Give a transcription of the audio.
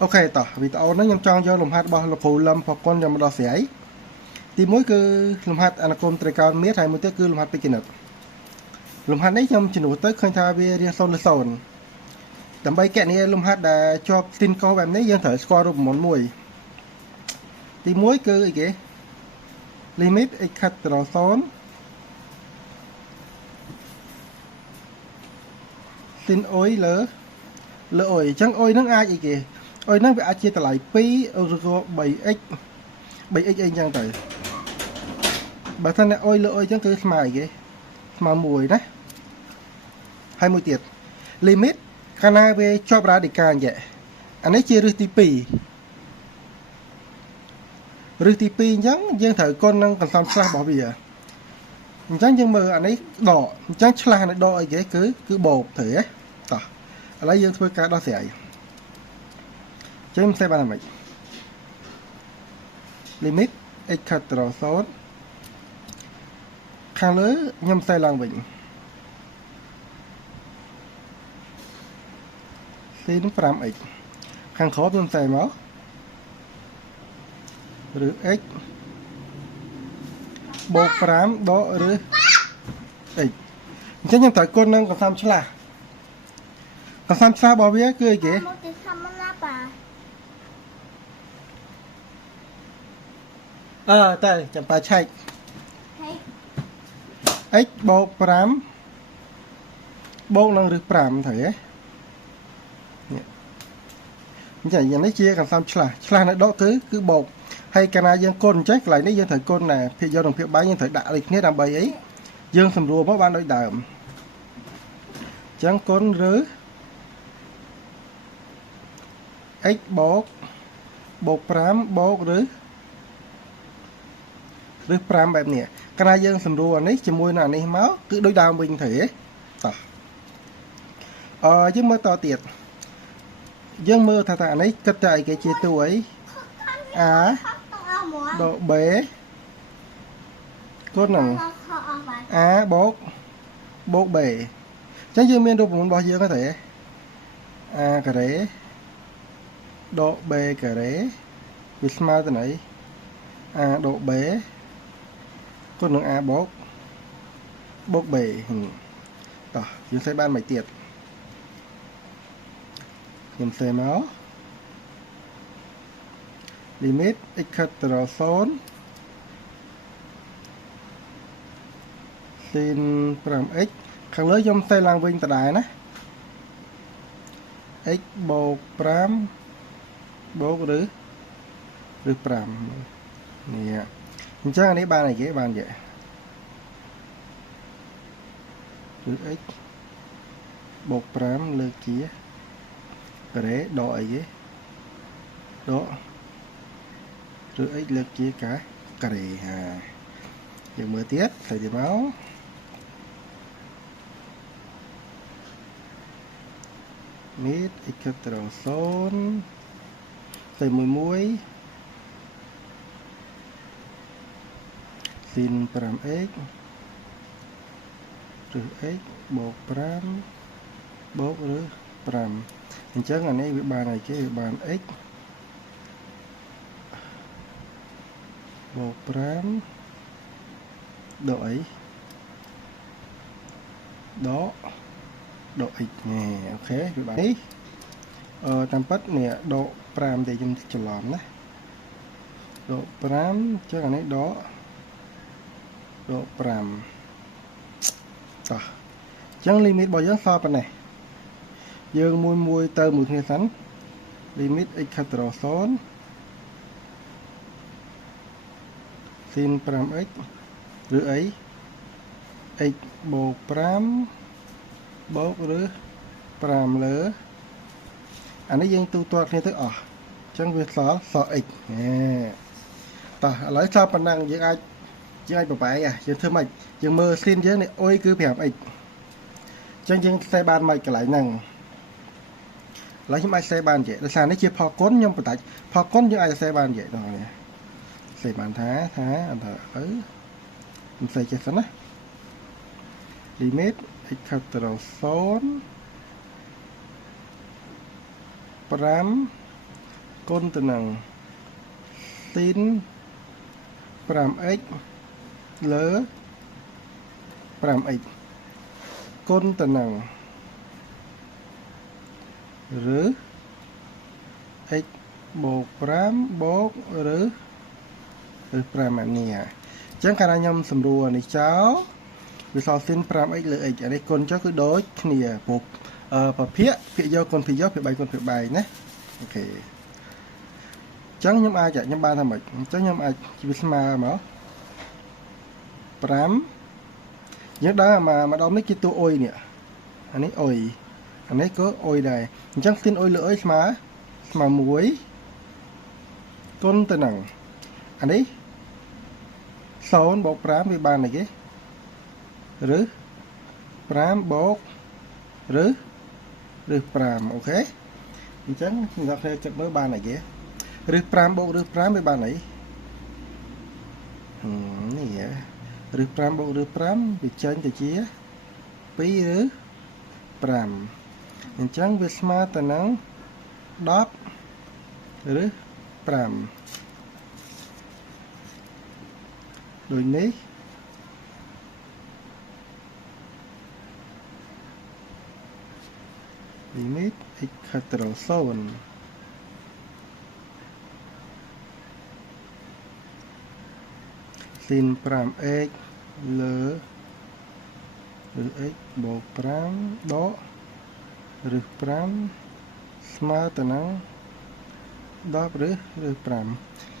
អូខេតោះវីដេអូនេះខ្ញុំចង់យកលំហាត់របស់លោកគ្រូលឹមផកុនយកមកដោះស្រាយទី1គឺលំហាត់អនុគមត្រីកោណមាត្រហើយមួយទៀតគឺលំហាត់ពេជ្រគណិតលំហាត់នេះខ្ញុំជំនួសទៅឃើញថាវារៀង0 លើ 0ដើម្បីកណនីលំហាត់ដែលជាប់ស៊ីនកោបែបនេះយើងត្រូវស្គាល់រូបមន្តមួយទី1គឺអីគេ limit x ខិតទៅដល់0ស៊ីនអុយលើអុយអញ្ចឹងអុយហ្នឹងអាចអីគេអុយហ្នឹងវាអាចជាតម្លៃ2ឬក៏ 3x អីអញ្ចឹងទៅបើថាអ្នកអុយលើអុយអញ្ចឹងគឺស្មើអីគេស្មើ1ណាហើយមួយទៀត limit កាលណាវាជាប់ radical អញ្ចឹងអានេះជារឹសទី2រឹសទី2អញ្ចឹងយើងត្រូវគុណនឹងកន្សំឆ្លាស់របស់វាអញ្ចឹងយើងមើលអានេះដកអញ្ចឹងឆ្លាស់នៃដកអីគេគឺបូកត្រូវទេតោះឥឡូវយើងធ្វើការដោះស្រាយចឹងមិនស្អីបានហ្មង limit x ខិតទៅដល់0ខាងលើខ្ញុំស្អីឡើងវិញស៊ីន 5x ខាងក្រោមខ្ញុំស្អីមកឬ x បូក5ដកឬ x អញ្ចឹងខ្ញុំត្រូវគុណនឹងកន្សំឆ្លាស់របស់វាគឺអីគេតែចាំប៉ាឆែក x បូក5បូកនឹងឬ5ត្រូវទេនេះអញ្ចឹងយ៉ាងនេះជាកន្សំឆ្លាស់នៅដកគឺបូកហើយកាលណាយើងគុណអញ្ចឹងកន្លែងនេះយើងត្រូវគុណណាភាគយកនិងភាគបាយយើងត្រូវដាក់ដូចគ្នាដើម្បីអីយើងសម្រួលមកបានដូចដើមអញ្ចឹងគុណឬ x បូក5បូកឬ5បែបនេះកាលណាយើងសម្រួលអានេះជាមួយនឹងអានេះមកគឺដូចដើមវិញត្រូវទេតោះយើងមើលតទៀតយើងមើលថាអានេះគិតតែអីគេជាតួអី a ដក b គុណនឹង a បូក b អញ្ចឹងយើងមានរូបមន្តរបស់យើងហ្នឹងទេ a ការ៉េដក b ការ៉េវាស្មើទៅណី a ដក b គុណនឹង a បូក b តោះយើងសេបានមិនទៀតខ្ញុំសេមក limit x ខិតទៅដល់0ស៊ីន 5x ខាងលើខ្ញុំសេឡើងវិញដដែលណា x បូក5បូកឬ5នេះអញ្ចឹងអានេះបានអីគេបានយេឬ x បូក5លើកជាការ៉េដកអីគេដកឬ x លើកជាការ៉េហាយើងមើលទៀតទៅទៀតមកនេះ x ខិតទៅដល់0ទៅ11ស៊ីន 5x ឬ x បូក5បូកឬ5អញ្ចឹងអានេះវាបានអីគេវាបាន x បូក5ដកអីដក x នេះអូខេវាបាននេះតាមពិតនេះដក5តែខ្ញុំច្រឡំណាដក5អញ្ចឹងអានេះដក5តោះអញ្ចឹង limit របស់យើងសល់ប៉ុណ្ណេះយើងមួយទៅមួយគ្នាសិន limit x ខិតទៅដល់0ស៊ីន 5x ឬអី x បូក5បូកឬ5លើអានេះយើងទូទាត់គ្នាទៅអស់អញ្ចឹងវាសល់ x តោះឥឡូវសល់ប៉ុណ្ណឹងយើងអាចប្របែកយើងធ្វើម៉េចយើងមើលស៊ីនយើងនេះអុយគឺ 5x អញ្ចឹងយើងសេបានម៉េចកន្លែងហ្នឹងឥឡូវខ្ញុំអាចសេបានទេដោយសារនេះជាផលគុណខ្ញុំបដាច់ផលគុណយើងអាចសេបានទេបងប្អូនសេបានថាអន្តរខ្ញុំសេចេះសិនណា limit x ខិតទៅដល់0 5 គុណទៅនឹងស៊ីន 5x លើ 5x គុណទៅនឹងឬ x បូក 5 បូកឬ 5 អានេះអញ្ចឹងកាលណាខ្ញុំសម្រួលនេះចោលវាសល់ស៊ីន 5x លើ x អានេះគុណចុះគឺដូចគ្នាព្រោះប្រភាគភាគយកគុណភាគយកភាគបែកគុណភាគបែកណាអូខេអញ្ចឹងខ្ញុំអាចខ្ញុំបានថាម៉េចអញ្ចឹងខ្ញុំអាចវាស្មើមក 5យើងដើរមកដុំនេះជាតួអុយនេះអានេះអុយអានេះក៏អុយដែរអញ្ចឹងស៊ីនអុយលើអុយស្មើ1គុណទៅនឹងអានេះ0បូក 5 វាបានអីគេឬ 5 បូកឬ 5 អូខេអញ្ចឹងអ្នកនរគ្នាចិត្តមើលបានអីគេឬ 5 បូកឬ 5 វាបានអីនេះឬ 5 បូកឬ 5 វាចេញទៅជា2ឬ 5អញ្ចឹងវាស្មើទៅនឹង10ឬ 5ដូចនេះlimit x ខិតទៅដល់0ស៊ីន 5x លើឬ x បូក 5 ដកឬ 5 ស្មើទៅនឹង10ឬ 5